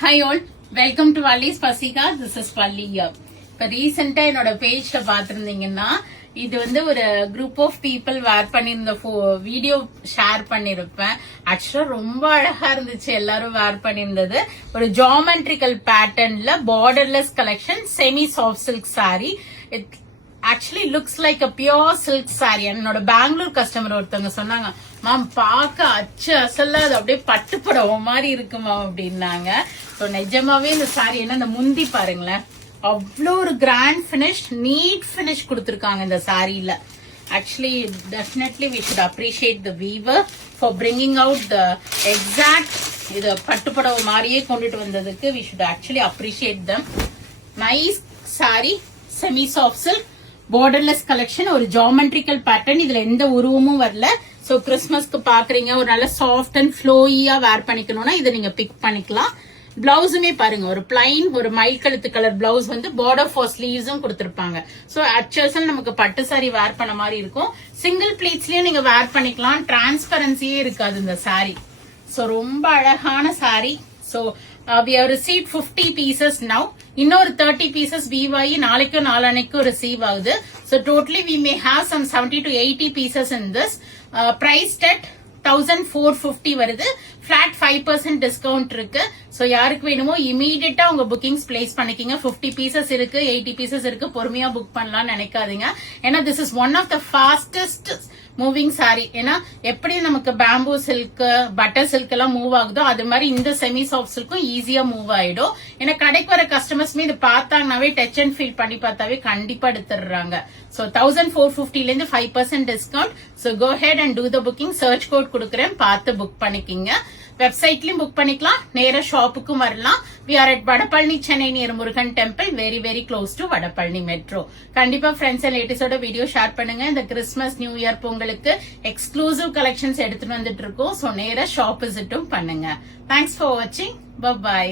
Hi all, welcome to Valli's Pasika. This is Valli here. இப்போ ரீசெண்டா என்னோட பேஜ்ல பாத்திருந்தீங்கன்னா இது வந்து ஒரு குரூப் ஆஃப் பீப்புள் வேர் பண்ணிருந்த வீடியோ ஷேர் பண்ணிருப்பேன். ஆக்சுவலா ரொம்ப அழகா இருந்துச்சு. எல்லாரும் வேர் பண்ணிருந்தது ஒரு ஜாமெட்ரிக்கல் பேட்டர்ன்ல borderless collection semi soft silk saree. It actually looks like a pure silk saree. என்னோட பெங்களூர் கஸ்டமர் ஒருத்தவங்க சொன்னாங்க, மேம் பார்க்க அச்சு அசல்ல அது அப்படியே பட்டு புடவை மாதிரி இருக்கு மேம் அப்படின்னாங்க. ஸோ நிஜமாவே இந்த சாரி என்ன இந்த முந்தி பாருங்களேன், அவ்வளோ ஒரு கிராண்ட் பினிஷ், நீட் பினிஷ் கொடுத்துருக்காங்க இந்த சாரியில. Actually definitely we should appreciate the weaver for bringing out the exact இது பட்டு புடவை மாதிரியே கொண்டுட்டு வந்ததுக்கு we should actually appreciate them. Nice saree, semi soft silk, borderless collection, ஒரு ஜாமெட்ரிக்கல் பேட்டர்ன். இதுல எந்த உருவமும் வரல. சோ கிறிஸ்மஸ்க்கு பாக்குறீங்க, ஒரு நல்ல சாஃப்ட் அண்ட் ஃப்ளோயியா வேர் பண்ணிக்கணும்னா இதை நீங்க பிக் பண்ணிக்கலாம். பிளவுஸுமே பாருங்க, ஒரு பிளைன் ஒரு மயில் கழுத்து கலர் பிளவுஸ் வந்து பார்டர் ஃபார் ஸ்லீவ்ஸும் கொடுத்திருப்பாங்க. சோ ஆக்சுவல் நமக்கு பட்டு சாரி வேர் பண்ண மாதிரி இருக்கும். சிங்கிள் பிளேட்ஸ்லயும் நீங்க வேர் பண்ணிக்கலாம். டிரான்ஸ்பரன்சியே இருக்காது இந்த சாரி. சோ ரொம்ப அழகான sorry. So we have received 50 pieces now. இன்னொரு 30 pieces weave ஆகி நாளைக்கு நாளானைக்கு receive ஆகுது. So totally we may have some 70 to 80 pieces in this. Priced at 1450 வருது. Flat 5% discount இருக்கு. So யாருக்கு வேணுமோ இமீடியட்டா உங்க புக்கிங்ஸ் பிளேஸ் பண்ணிக்கிங்க. 50 pieces இருக்கு, 80 pieces இருக்கு, பொறுமையா புக் பண்ணலாம்னு நினைக்காதீங்க. ஏன்னா this is one of the fastest moving sorry. ஏன்னா எப்படி நமக்கு பேம்பூ சில்க், பட்டர் சில்க் எல்லாம் மூவ் ஆகுதோ அது மாதிரி இந்த செமி சாஃப்ட் சில்க்கும் ஈஸியா மூவ் ஆயிடும். ஏன்னா கடைக்கு வர கஸ்டமர்ஸ்மே இது பார்த்தாங்கனாவே டச் அண்ட் ஃபீல் பண்ணி பார்த்தாவே கண்டிப்பா எடுத்துடுறாங்க. So 1450ல இருந்து 5% discount. So go ahead and do the booking. Search code கொடுக்குறேன், பார்த்து புக் பண்ணிக்கிங்க. வெப்சைட்லயும் புக் பண்ணிக்கலாம், நேர ஷாப்புக்கும் வரலாம். We are at Vadapalani, Chennai, near Murugan temple, very very close to Vadapalani metro. கண்டிப்பா ஃப்ரெண்ட்ஸ் அண்ட் ரிலேட்டிவ்ஸோட வீடியோ ஷேர் பண்ணுங்க. இந்த கிறிஸ்மஸ் நியூ இயர் பொங்கலுக்கு எக்ஸ்க்ளூசிவ் கலெக்ஷன்ஸ் எடுத்துட்டு வந்துட்டு இருக்கோம். சோ நேர ஷாப் விசிட்டும் பண்ணுங்க. தேங்க்ஸ் ஃபார் வாட்சிங். பை.